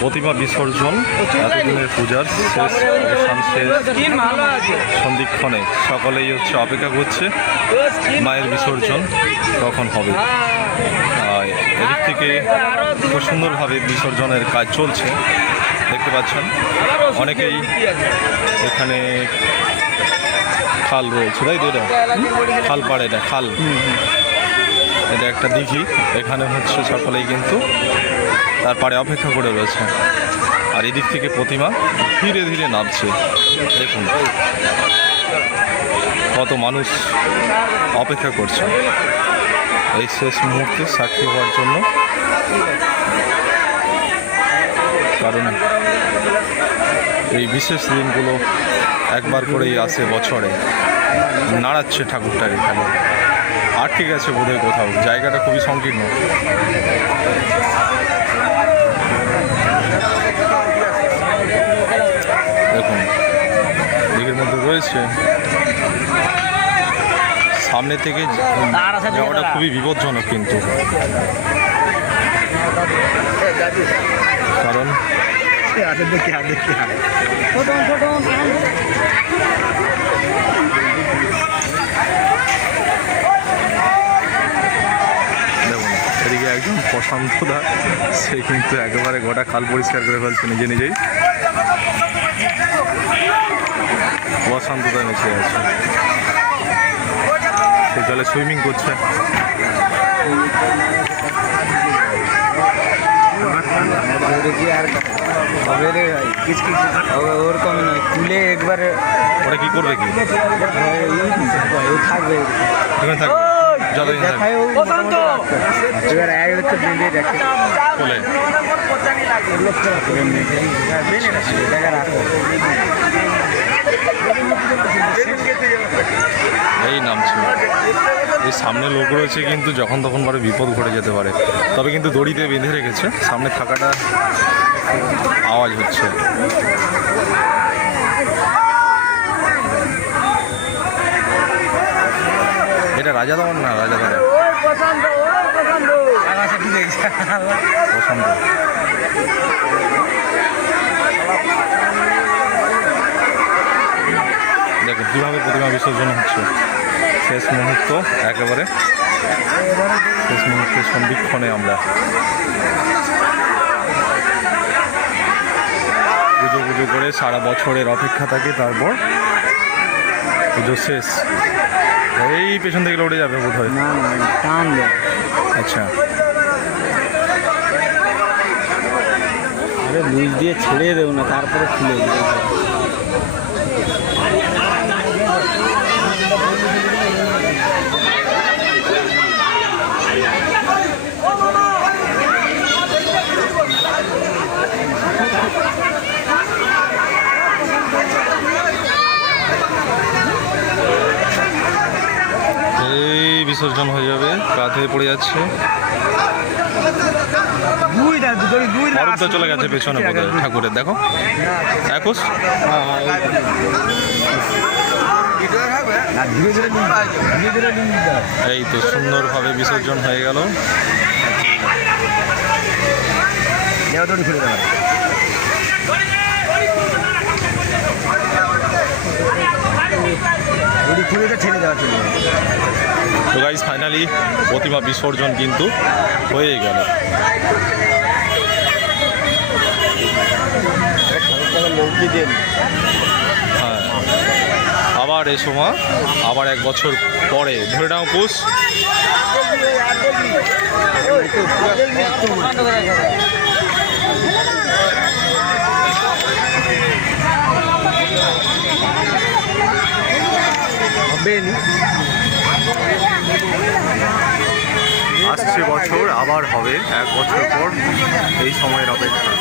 প্রতিমা বিসর্জন এতদিনের পূজার শেষ অবসান শেষ সন্ধিক্ষণে সকলেই হচ্ছে অপেক্ষা করছে মায়ের বিসর্জন কখন হবে। এদিক থেকে খুব সুন্দরভাবে বিসর্জনের কাজ চলছে দেখতে পাচ্ছেন। অনেকেই এখানে খাল রয়েছে, তাই তো? এটা খাল পাড়ে, এটা খাল, এটা একটা দিঘি। এখানে হচ্ছে সকলেই কিন্তু তার পাড়ে অপেক্ষা করে রয়েছে। আর এদিক থেকে প্রতিমা ধীরে ধীরে নামছে। দেখুন কত মানুষ অপেক্ষা করছে এই শেষ মুহূর্তে সাক্ষী হওয়ার জন্য। কারণ এই বিশেষ দিনগুলো একবার করেই আসে বছরে। নাড়াচ্ছে ঠাকুরটার এখানে, আটকে গেছে বোধহয় কোথাও, জায়গাটা খুবই সংকীর্ণ। দেখুন দিকের মধ্যে রয়েছে, সামনে থেকে যাওয়াটা খুবই বিপজ্জনক কিন্তু, কারণ এদিকে একজন প্রশান্তদা, সে কিন্তু একেবারে গোটা খাল পরিষ্কার করে ফেলছে নিজে নিজেই। প্রশান্তদা মেশে আছে, সে জলে সুইমিং করছে। ওরকম নয়, খুলে একবারে ওরা কি করবে, কি থাকবে এখানে থাকবে যতদিন থাকবে। এবার এক হচ্ছে বেঁধে দেখে বলে এই নামছে। এই সামনে লোক রয়েছে কিন্তু যখন তখন পরে বিপদ ঘটে যেতে পারে। তবে কিন্তু দড়িতে বেঁধে রেখেছে, সামনে থাকাটা আওয়াজ হচ্ছে। এটা রাজাদামান না, রাজাদামান বসন্ত। দেখুন কীভাবে প্রতিমা বিসর্জন হচ্ছে। শেষ মুহূর্ত, একেবারে শেষ মুহূর্তে সন্ধিক্ষণে আমরা পুজো পুজো করে সারা বছরের অপেক্ষা থাকে, তারপর পুজো শেষ। এই পেছন থেকে লড়ে যাবে বোধ হয়। আচ্ছা, লুজ দিয়ে ছেড়ে দেবো না, তারপরে খুলে দেবো। এই বিসর্জন হয়ে যাবে, কাঁধে পড়ে যাচ্ছে। চলে গেছে পেছনে বোধহয় ঠাকুরের, দেখো একুশ। এই তো সুন্দরভাবে বিসর্জন হয়ে গেল। তো গাইস ফাইনালি প্রতিমা বিসর্জন কিন্তু হয়ে গেল। হ্যাঁ, আবার এই সময় আবার এক বছর পরে ধরে নাও পুষ। আসছে বছর আবার হবে, এক বছর পর এই সময়ের অপেক্ষা।